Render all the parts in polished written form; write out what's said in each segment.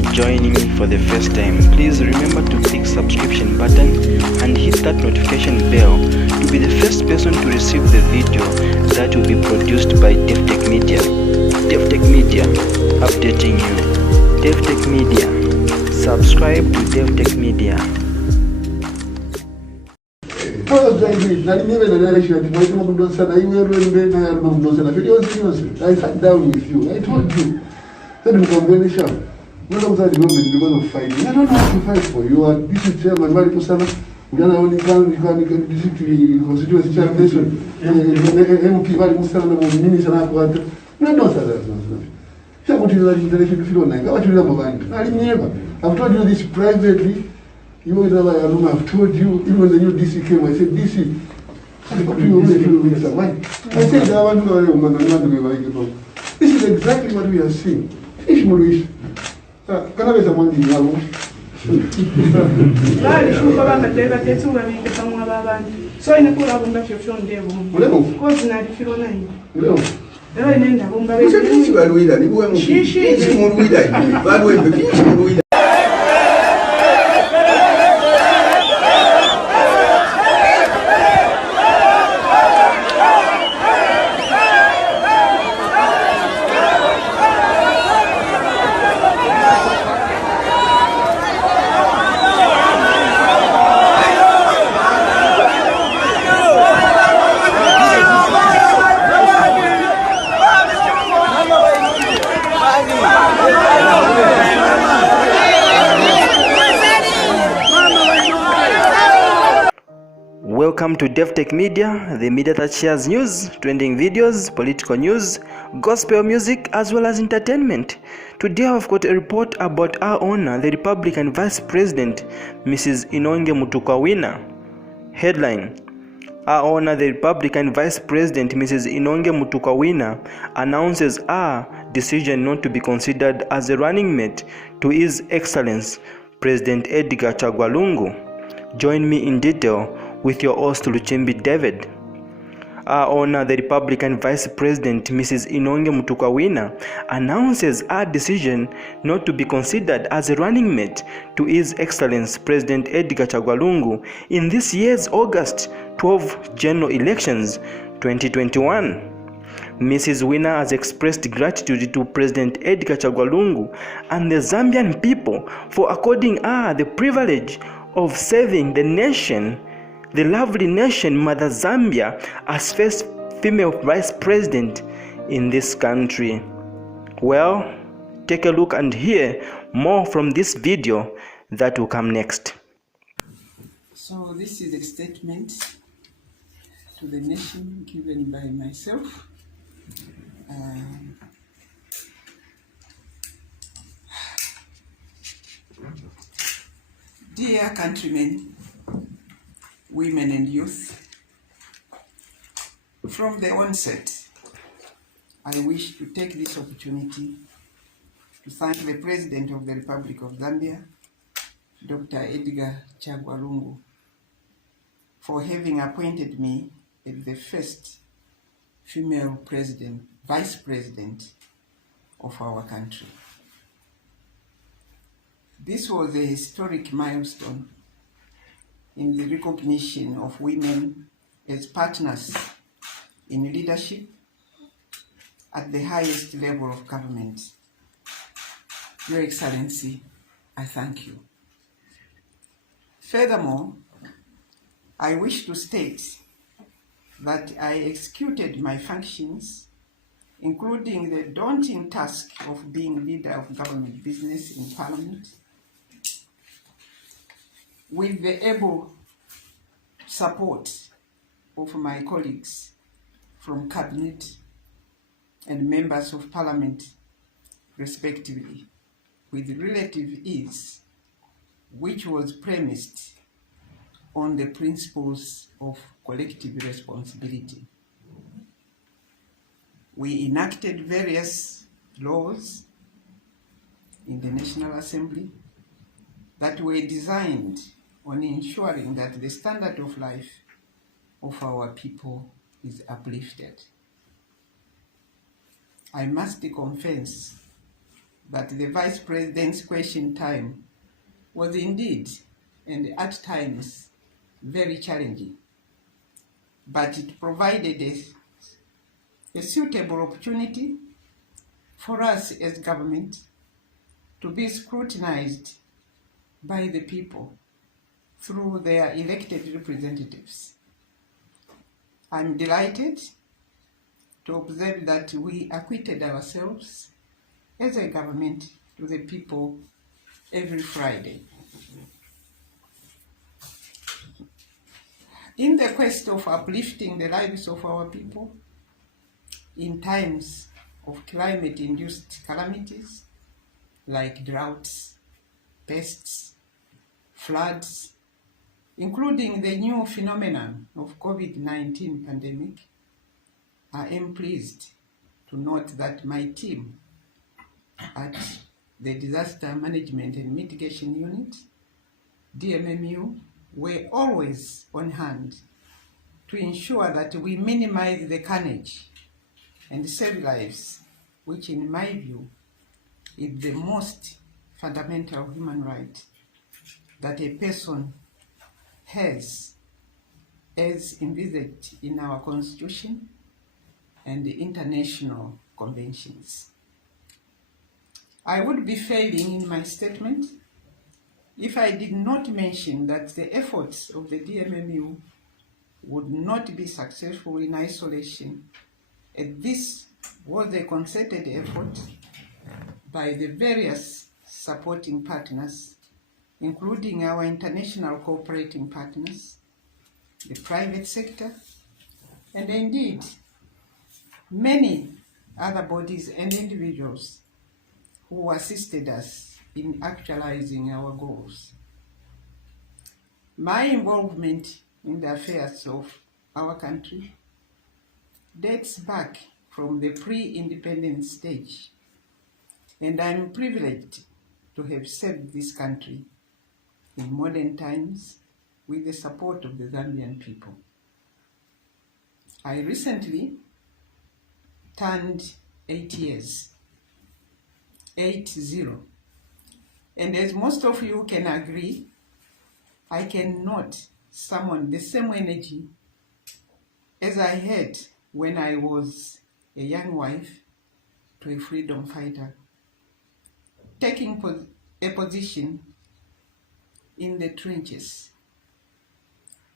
are joining me for the first time, please remember to click subscription button and hit that notification bell to be the first person to receive the video that will be produced by Davi-tech-media. Davi-tech-media, updating you. Davi-tech-media, subscribe to Davi-tech-media. I sat down with you. I told you. Said we can very sharp. Not outside the government because of fighting. I don't have to fight for you. This is chairman, Mari Kusana. We only can district constituency chairperson. MP Mari Kusana, minister of water. No, no, sir. What is I've told you this privately. You know that I've told you, even when the new DC came, I said, DC, I said, I want to go. This is exactly what we are seeing. Fish Maurice. Can I get someone in your room? So in a pool of them, you're showing them. What's not if you don't know? Welcome to Davi-tech-media, the media that shares news, trending videos, political news, gospel music, as well as entertainment. Today I've got a report about our owner, the Republican Vice President, Mrs. Inonge Mutukwa Wina. Headline: Our owner, the Republican Vice President, Mrs. Inonge Mutukwa Wina, announces her decision not to be considered as a running mate to His Excellency President Edgar Chagwa Lungu. Join me in detail with your host Luchimbi David. Our owner, the Republican Vice President, Mrs. Inonge Mutukwa Wina, announces her decision not to be considered as a running mate to His Excellency President Edgar Chagwa Lungu in this year's August 12 general elections 2021. Mrs. Wina has expressed gratitude to President Edgar Chagwa Lungu and the Zambian people for according her the privilege of serving the nation, the lovely nation Mother Zambia, as first female vice president in this country. Well, take a look and hear more from this video that will come next. So this is a statement to the nation given by myself. Dear countrymen, women and youth, from the onset, I wish to take this opportunity to thank the President of the Republic of Zambia, Dr. Edgar Chagwa Lungu, for having appointed me as the first female president, vice president of our country. This was a historic milestone in the recognition of women as partners in leadership at the highest level of government. Your Excellency, I thank you. Furthermore, I wish to state that I executed my functions, including the daunting task of being leader of government business in Parliament, with the able support of my colleagues from Cabinet and members of Parliament, respectively, with relative ease, which was premised on the principles of collective responsibility. We enacted various laws in the National Assembly that were designed on ensuring that the standard of life of our people is uplifted. I must confess that the Vice President's question time was indeed, and at times, very challenging, but it provided a suitable opportunity for us as government to be scrutinized by the people through their elected representatives. I'm delighted to observe that we acquitted ourselves as a government to the people every Friday. In the quest of uplifting the lives of our people in times of climate-induced calamities like droughts, pests, floods, including the new phenomenon of COVID-19 pandemic, I am pleased to note that my team at the Disaster Management and Mitigation Unit, DMMU, were always on hand to ensure that we minimize the carnage and save lives, which in my view is the most fundamental human right that a person has as envisaged in our Constitution and the international conventions. I would be failing in my statement if I did not mention that the efforts of the DMMU would not be successful in isolation, and this was a concerted effort by the various supporting partners, including our international cooperating partners, the private sector, and indeed many other bodies and individuals who assisted us in actualizing our goals. My involvement in the affairs of our country dates back from the pre-independence stage, and I'm privileged to have served this country in modern times with the support of the Zambian people. I recently turned 8 years, 8-0, and as most of you can agree, I cannot summon the same energy as I had when I was a young wife to a freedom fighter, taking a position in the trenches,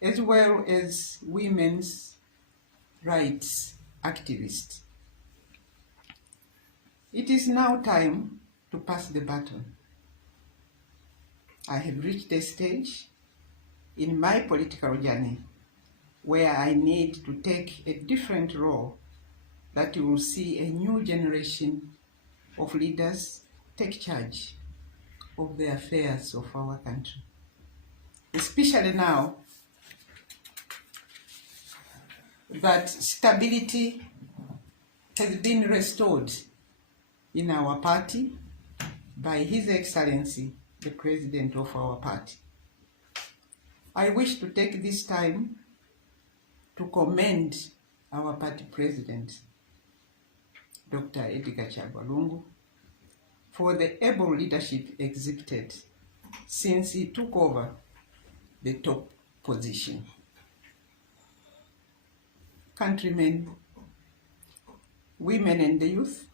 as well as women's rights activist. It is now time to pass the baton. I have reached a stage in my political journey where I need to take a different role that will see a new generation of leaders take charge of the affairs of our country. Especially now that stability has been restored in our party by His Excellency, the President of our party. I wish to take this time to commend our party President, Dr. Edgar Lungu, for the able leadership exhibited since he took over the top position. Countrymen, women and the youth,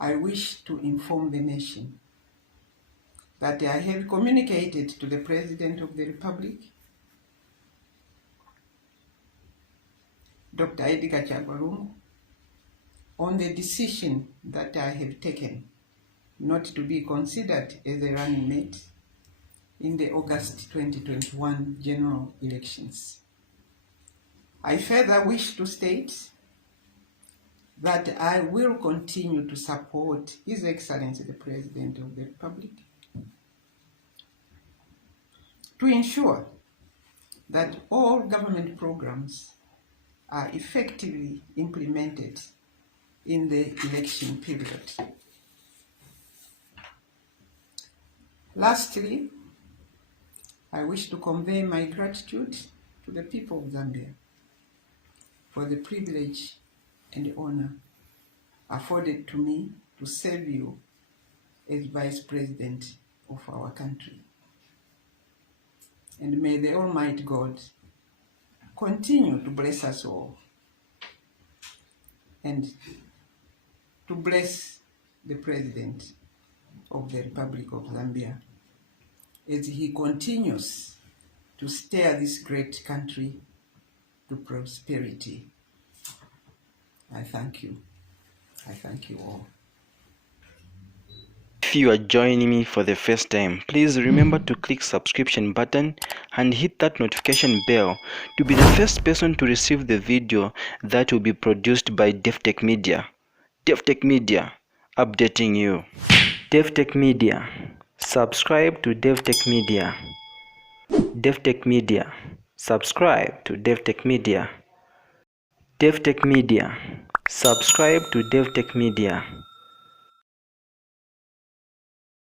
I wish to inform the nation that I have communicated to the President of the Republic, Dr. Edgar Chagwa, on the decision that I have taken not to be considered as a running mate in the August 2021 general elections. I further wish to state that I will continue to support His Excellency the President of the Republic to ensure that all government programs are effectively implemented in the election period. Lastly, I wish to convey my gratitude to the people of Zambia for the privilege and honor afforded to me to serve you as Vice President of our country. And may the Almighty God continue to bless us all and to bless the President of the Republic of Zambia as he continues to steer this great country to prosperity. I thank you. I thank you all. If you are joining me for the first time, please remember to click subscription button and hit that notification bell to be the first person to receive the video that will be produced by Davi-tech-media. Davi-tech-media, updating you. Davi-tech-media, subscribe to Davi-tech-media. Davi-tech-media, subscribe to Davi-tech-media. Davi-tech-media, subscribe to Davi-tech-media.